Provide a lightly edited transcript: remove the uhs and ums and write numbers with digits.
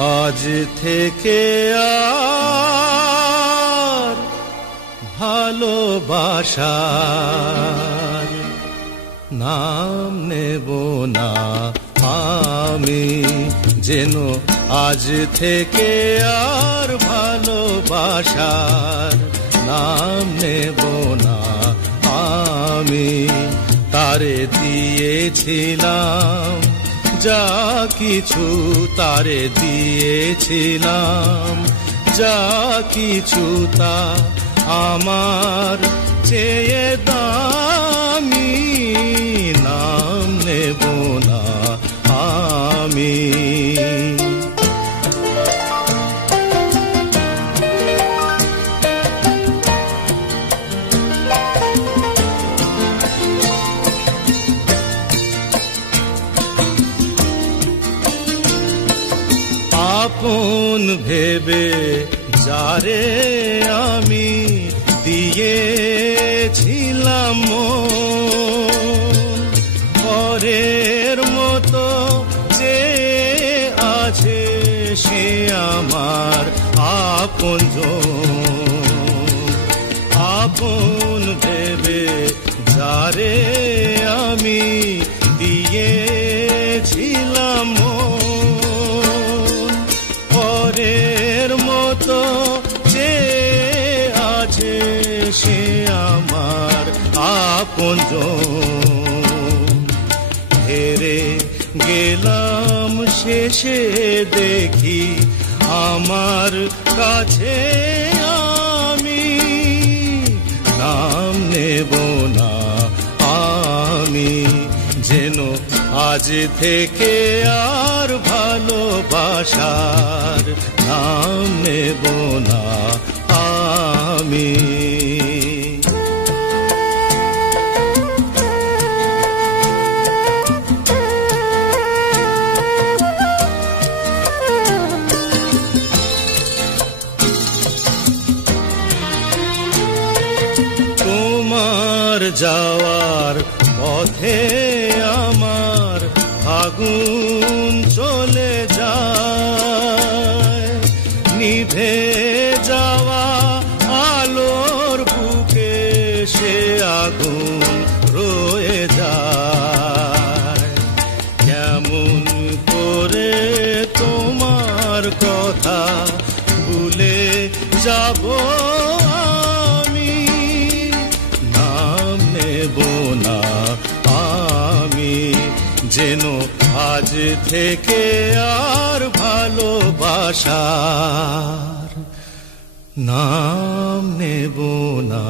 আজ থেকে আর ভালোবাসার নাম নেব না আমি, যেন আজ থেকে আর ভালোবাসার নাম নেব না আমি। তারে দিয়েছিলাম যা কিছু, তারে দিয়েছিলাম যা কিছু, তা আমার চেয়ে দামি, নাম নেব না আমি। আপন ভেবে যারে আমি দিয়েছিলাম পরের মতো যে আছে সে আমার আপনজন। আপন ভেবে যারে আমি দিয়েছিলাম পরের মতো যে আছে সে আমার আপনজন। হেরে গেলাম শেষে দেখি আমার কাছে আমি, নাম নেব না আমি, যেন আজ থেকে আর ভালোবাসার নাম নেব না আমি। তোমার যাওয়ার পথে আমার আগুন চলে যায়, নিভে যাওয়া আলোর বুকে সে আগুন রয়ে যায়। কেমন করে তোমার কথা ভুলে যাব আমি, নাম নেব না আমি, যেন আজ থেকে আর ভালোবাসার নাম নেব না।